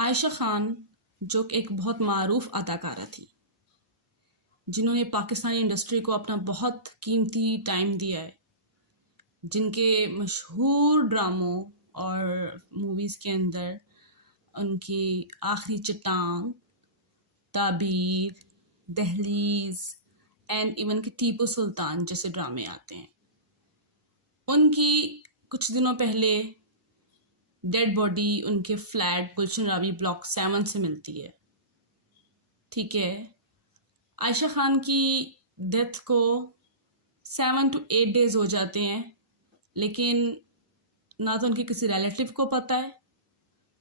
عائشہ خان جو کہ ایک بہت معروف اداکارہ تھی، جنہوں نے پاکستانی انڈسٹری کو اپنا بہت قیمتی ٹائم دیا ہے، جن کے مشہور ڈراموں اور موویز کے اندر ان کی آخری چٹان، تعبیر، دہلیز اینڈ ایون کہ ٹیپو سلطان جیسے ڈرامے آتے ہیں۔ ان کی کچھ دنوں پہلے ڈیڈ باڈی ان کے فلیٹ گلشن راوی بلاک 7 سے ملتی ہے، ٹھیک ہے۔ عائشہ خان کی ڈیتھ کو 7 to 8 days ہو جاتے ہیں، لیکن نہ تو ان کے کسی ریلیٹیو کو پتہ ہے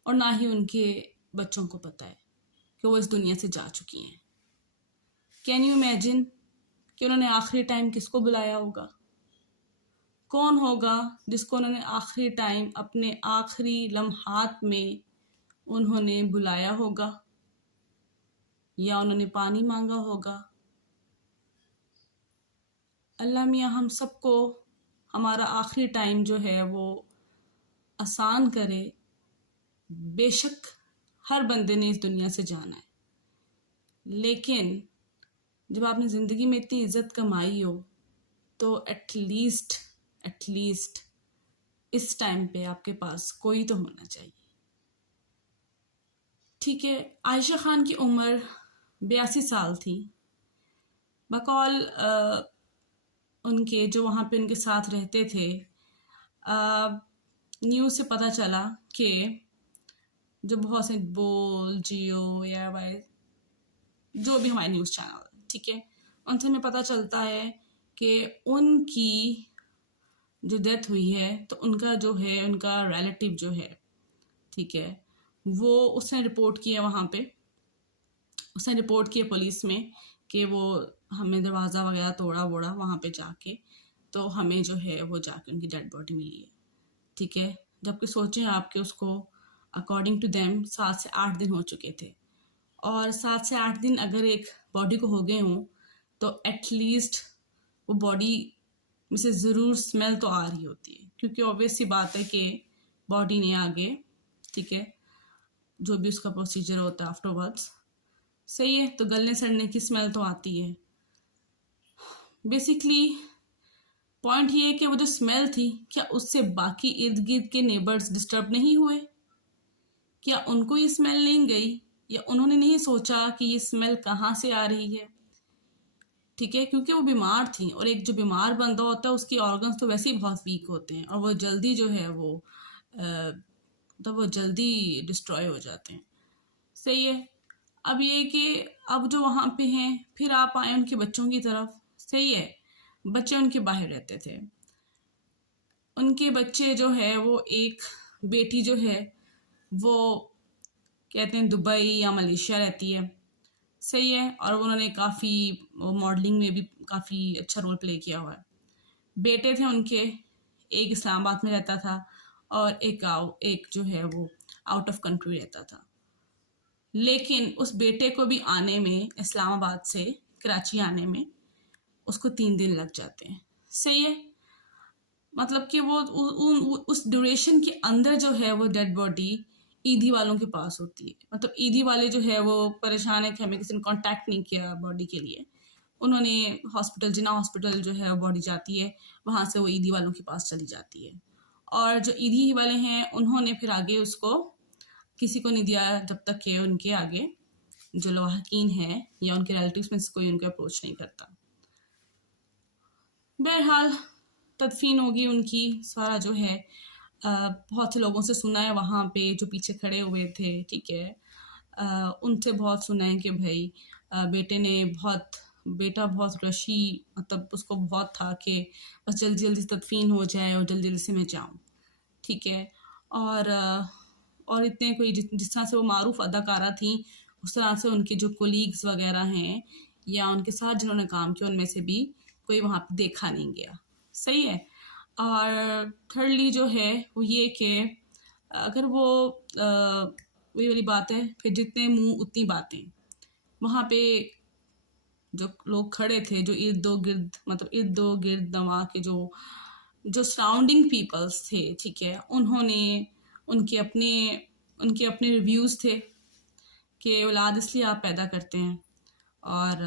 اور نہ ہی ان کے بچوں کو پتہ ہے کہ وہ اس دنیا سے جا چکی ہیں۔ کین یو امیجن کہ انہوں نے آخری ٹائم کس کو بلایا ہوگا؟ کون ہوگا جس کو انہوں نے آخری ٹائم اپنے آخری لمحات میں انہوں نے بلایا ہوگا یا انہوں نے پانی مانگا ہوگا؟ اللہ میاں ہم سب کو ہمارا آخری ٹائم جو ہے وہ آسان کرے۔ بے شک ہر بندے نے اس دنیا سے جانا ہے، لیکن جب آپ نے زندگی میں اتنی عزت کمائی ہو تو ایٹ لیسٹ اس ٹائم پہ آپ کے پاس کوئی تو ہونا چاہیے، ٹھیک ہے۔ عائشہ خان کی عمر 82 سال تھی۔ بقول ان کے جو وہاں پہ ان کے ساتھ رہتے تھے، نیوز سے پتہ چلا کہ جو بہت سے بول، جیو، ایئر وائز، جو بھی ہمارے نیوز چینل، ٹھیک ہے، ان سے ہمیں پتہ چلتا ہے کہ ان کی جو ڈیتھ ہوئی ہے تو ان کا جو ہے، ان کا ریلیٹیو جو ہے، ٹھیک ہے، وہ اس نے رپورٹ کیا وہاں پہ، اس نے رپورٹ کیا پولیس میں کہ وہ ہمیں دروازہ وغیرہ توڑا ووڑا وہاں پہ جا کے، تو ہمیں جو ہے وہ جا کے ان کی ڈیڈ باڈی ملی ہے، ٹھیک ہے۔ جبکہ سوچیں آپ کہ اس کو اکارڈنگ ٹو دیم 7 سے 8 دن ہو چکے تھے، اور 7 سے 8 دن اگر ایک باڈی کو ہو گئے ہوں تو ایٹ لیسٹ وہ باڈی میں سے ضرور اسمیل تو آ رہی ہوتی ہے، کیونکہ اوبویس سی بات ہے کہ باڈی نے آگے، ٹھیک ہے، جو بھی اس کا پروسیجر ہوتا ہے آفٹر ورڈس، صحیح ہے، تو گلنے سڑنے کی اسمیل تو آتی ہے۔ بیسیکلی پوائنٹ یہ ہے کہ وہ جو اسمیل تھی، کیا اس سے باقی ارد گرد کے نیبرز ڈسٹرب نہیں ہوئے؟ کیا ان کو یہ اسمیل نہیں گئی، یا انہوں نے نہیں سوچا کہ یہ اسمیل کہاں سے آ رہی ہے؟ ٹھیک ہے، کیونکہ وہ بیمار تھیں، اور ایک جو بیمار بندہ ہوتا ہے اس کی آرگنز تو ویسے ہی بہت ویک ہوتے ہیں، اور وہ جلدی جو ہے وہ جلدی ڈسٹروائے ہو جاتے ہیں، صحیح ہے۔ اب یہ کہ اب جو وہاں پہ ہیں، پھر آپ آئیں ان کے بچوں کی طرف، صحیح ہے، بچے ان کے باہر رہتے تھے، ان کے بچے جو ہے وہ ایک بیٹی جو ہے وہ کہتے ہیں دبئی یا ملیشیا رہتی ہے، صحیح ہے، اور انہوں نے کافی ماڈلنگ میں بھی کافی اچھا رول پلے کیا ہوا ہے۔ بیٹے تھے ان کے، ایک اسلام آباد میں رہتا تھا اور ایک جو ہے وہ آؤٹ آف کنٹری رہتا تھا، لیکن اس بیٹے کو بھی آنے میں، اسلام آباد سے کراچی آنے میں اس کو 3 دن لگ جاتے ہیں، صحیح ہے۔ مطلب کہ وہ اس ڈیوریشن کے اندر جو ہے وہ ڈیڈ باڈی ایدھی والوں کے پاس ہوتی ہے، مطلب ایدھی والے جو ہے وہ پریشان ہے کہ ہمیں کسی نے کانٹیکٹ نہیں کیا باڈی کے لیے، انہوں نے ہاسپٹل، جنا ہاسپٹل جو ہے باڈی جاتی ہے، وہاں سے وہ ایدھی والوں کے پاس چلی جاتی ہے، اور جو ایدھی والے ہیں انہوں نے پھر آگے اس کو کسی کو نہیں دیا جب تک کہ ان کے آگے جو لواحقین ہیں یا ان کے ریلیٹیوز میں سے کوئی ان کو اپروچ نہیں کرتا۔ بہرحال تدفین ہوگی ان کی، سارا جو ہے بہت سے لوگوں سے سنا ہے وہاں پہ جو پیچھے کھڑے ہوئے تھے، ٹھیک ہے، ان سے بہت سنا ہے کہ بھائی بیٹا بہت رشی، مطلب اس کو بہت تھا کہ بس جلدی جلدی تدفین ہو جائے اور جلدی جلدی سے میں جاؤں، ٹھیک ہے، اور اتنے کوئی جس طرح سے وہ معروف اداکارہ تھیں، اس طرح سے ان کے جو کولیگز وغیرہ ہیں یا ان کے ساتھ جنہوں نے کام کیا، ان میں سے بھی کوئی وہاں پہ دیکھا نہیں گیا، صحیح ہے۔ اور تھرڈلی جو ہے وہ یہ کہ اگر وہی والی بات ہے، پھر جتنے منہ اتنی باتیں، وہاں پہ جو لوگ کھڑے تھے، جو ارد و گرد نواح کے جو سراؤنڈنگ پیپلز تھے، ٹھیک ہے، انہوں نے ان کے اپنے ان کے اپنے ریویوز تھے کہ اولاد اس لیے آپ پیدا کرتے ہیں، اور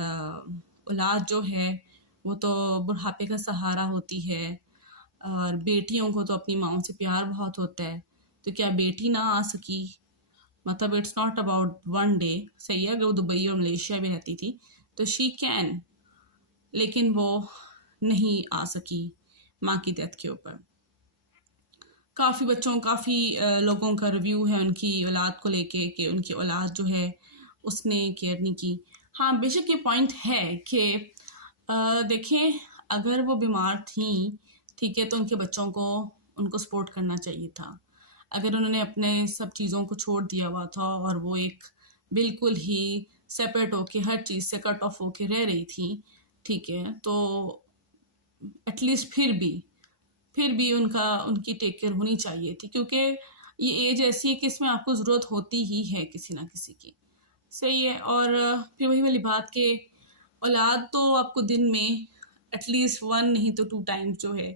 اولاد جو ہے وہ تو بڑھاپے کا سہارا ہوتی ہے، اور بیٹیوں کو تو اپنی ماؤں سے پیار بہت ہوتا ہے، تو کیا بیٹی نہ آ سکی؟ مطلب it's not about one day. صحیح ہے، اگر وہ دبئی اور ملیشیا میں رہتی تھی تو شی کین، لیکن وہ نہیں آ سکی ماں کی ڈیتھ کے اوپر. کافی لوگوں کا ریویو ہے ان کی اولاد کو لے کے کہ ان کی اولاد جو ہے اس نے کیئر نہیں کی. ہاں بے شک یہ پوائنٹ ہے کہ دیکھیں اگر وہ بیمار تھیں ٹھیک ہے تو ان کے بچوں کو ان کو سپورٹ کرنا چاہیے تھا. اگر انہوں نے اپنے سب چیزوں کو چھوڑ دیا ہوا تھا اور وہ ایک بالکل ہی سیپریٹ ہو کے ہر چیز سے کٹ آف ہو کے رہ رہی تھیں ٹھیک ہے، تو ایٹ لیسٹ پھر بھی ان کی ٹیک کیئر ہونی چاہیے تھی، کیونکہ یہ ایج ایسی ہے کہ اس میں آپ کو ضرورت ہوتی ہی ہے کسی نہ کسی کی. صحیح ہے. اور پھر وہی والی بات کہ اولاد تو آپ کو دن میں ایٹ لیسٹ 1 نہیں تو 2 ٹائمز جو ہے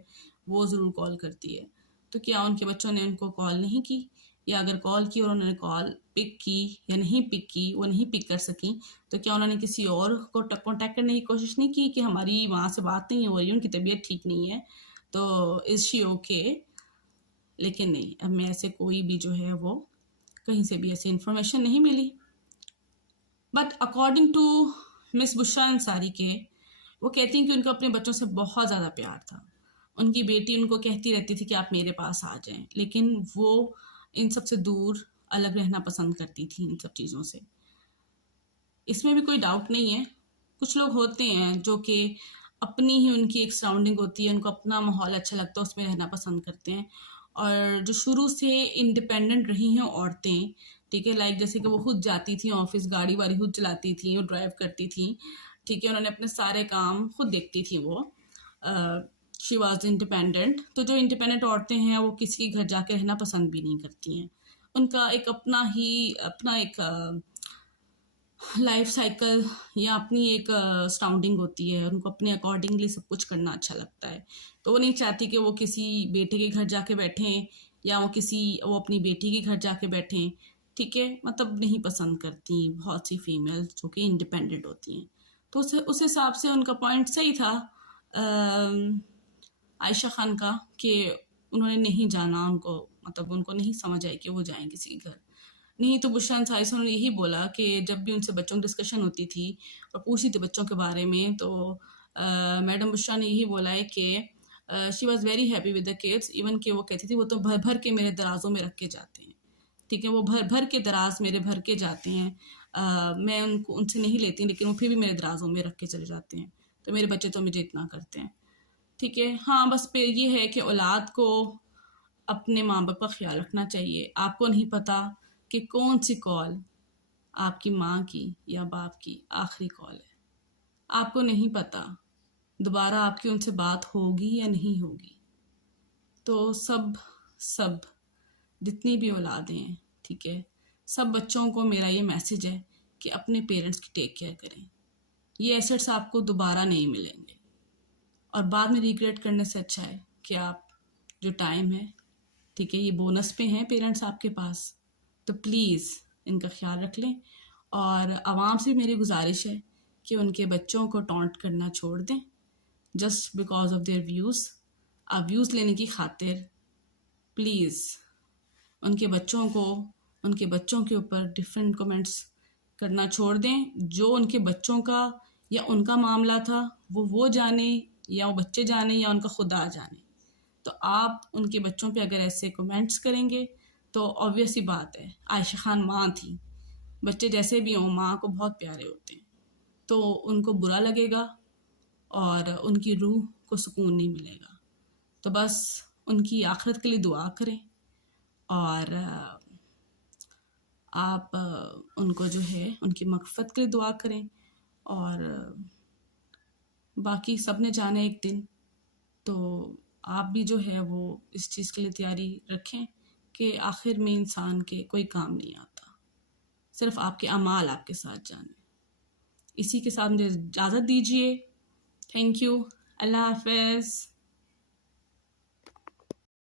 وہ ضرور کال کرتی ہے. تو کیا ان کے بچوں نے ان کو کال نہیں کی، یا اگر کال کی اور انہوں نے کال پک کی یا نہیں پک کی، وہ نہیں پک کر سکیں، تو کیا انہوں نے کسی اور کو کانٹیکٹ کرنے کی کوشش نہیں کی کہ ہماری وہاں سے بات نہیں ہو رہی، ان کی طبیعت ٹھیک نہیں ہے تو از شی اوکے؟ لیکن نہیں، اب میں ایسے کوئی بھی جو ہے وہ کہیں سے بھی ایسی انفارمیشن نہیں ملی. بٹ اکارڈنگ ٹو مس بشریٰ انصاری کے، وہ کہتی ہیں کہ ان کو اپنے بچوں سے بہت زیادہ پیار تھا. ان کی بیٹی ان کو کہتی رہتی تھی کہ آپ میرے پاس آ جائیں، لیکن وہ ان سب سے دور الگ رہنا پسند کرتی تھی ان سب چیزوں سے. اس میں بھی کوئی ڈاؤٹ نہیں ہے. کچھ لوگ ہوتے ہیں جو کہ اپنی ہی ان کی ایک سراؤنڈنگ ہوتی ہے، ان کو اپنا ماحول اچھا لگتا ہے، اس میں رہنا پسند کرتے ہیں. اور جو شروع سے انڈیپینڈنٹ رہی ہیں عورتیں ٹھیک ہے، لائک جیسے کہ وہ خود جاتی تھیں آفس، گاڑی واڑی خود چلاتی تھیں، وہ ڈرائیو کرتی تھیں ٹھیک ہے، انہوں نے اپنے سارے کام خود دیکھتی تھیں، وہ شی واز انڈیپینڈنٹ. تو جو انڈیپینڈنٹ عورتیں ہیں وہ کسی کے گھر جا کے رہنا پسند بھی نہیں کرتی ہیں. ان کا ایک اپنا ایک لائف سائیکل یا اپنی ایک سراؤنڈنگ ہوتی ہے، ان کو اپنے اکارڈنگلی سب کچھ کرنا اچھا لگتا ہے. تو وہ نہیں چاہتی کہ وہ کسی بیٹے کے گھر جا کے بیٹھیں یا وہ اپنی بیٹی کے گھر جا کے بیٹھیں ٹھیک ہے، مطلب نہیں پسند کرتی بہت سی فیمیل جو کہ انڈیپینڈنٹ ہوتی ہیں. تو اس حساب سے ان کا پوائنٹ صحیح تھا عائشہ خان کا، کہ انہوں نے نہیں جانا، ان کو نہیں سمجھ آئی کہ وہ جائیں کسی کے گھر. نہیں تو بشریٰ انصاری سے انہوں نے یہی بولا کہ جب بھی ان سے بچوں کی ڈسکشن ہوتی تھی اور پوچھتی تھی بچوں کے بارے میں، تو میڈم بشریٰ نے یہی بولا ہے کہ she was very happy with the kids. Even کہ وہ کہتی تھی وہ تو بھر بھر کے میرے درازوں میں رکھ کے جاتے ہیں ٹھیک ہے، وہ بھر بھر کے دراز میرے بھر کے جاتے ہیں، میں ان سے نہیں لیتی لیکن وہ پھر بھی میرے درازوں میں رکھ کے چلے جاتے ہیں. تو میرے بچے تو مجھے اتنا کرتے ہیں ٹھیک ہے. ہاں بس پہ یہ ہے کہ اولاد کو اپنے ماں باپ کا خیال رکھنا چاہیے. آپ کو نہیں پتہ کہ کون سی کال آپ کی ماں کی یا باپ کی آخری کال ہے. آپ کو نہیں پتہ دوبارہ آپ کی ان سے بات ہوگی یا نہیں ہوگی. تو سب جتنی بھی اولادیں ہیں ٹھیک ہے، سب بچوں کو میرا یہ میسیج ہے کہ اپنے پیرنٹس کی ٹیک کیئر کریں. یہ ایسٹس آپ کو دوبارہ نہیں ملیں گے، اور بعد میں ریگریٹ کرنے سے اچھا ہے کہ آپ جو ٹائم ہے ٹھیک ہے، یہ بونس پہ ہیں پیرنٹس آپ کے پاس، تو پلیز ان کا خیال رکھ لیں. اور عوام سے میری گزارش ہے کہ ان کے بچوں کو ٹونٹ کرنا چھوڑ دیں just because of their views. آپ ویوز لینے کی خاطر پلیز ان کے بچوں کے اوپر ڈفرینٹ کمنٹس کرنا چھوڑ دیں. جو ان کے بچوں کا یا ان کا معاملہ تھا وہ جانے، یا وہ بچے جانے، یا ان کا خدا جانے. تو آپ ان کے بچوں پہ اگر ایسے کمنٹس کریں گے تو آبویس ہی بات ہے، عائشہ خان ماں تھی، بچے جیسے بھی ہوں ماں کو بہت پیارے ہوتے ہیں، تو ان کو برا لگے گا اور ان کی روح کو سکون نہیں ملے گا. تو بس ان کی آخرت کے لیے دعا کریں، اور آپ ان کو جو ہے ان کی مغفرت کے لیے دعا کریں. اور باقی سب نے جانا ایک دن، تو آپ بھی جو ہے وہ اس چیز کے لیے تیاری رکھیں کہ آخر میں انسان کے کوئی کام نہیں آتا، صرف آپ کے اعمال آپ کے ساتھ جانے. اسی کے ساتھ مجھے اجازت دیجیے. Thank you. اللہ حافظ.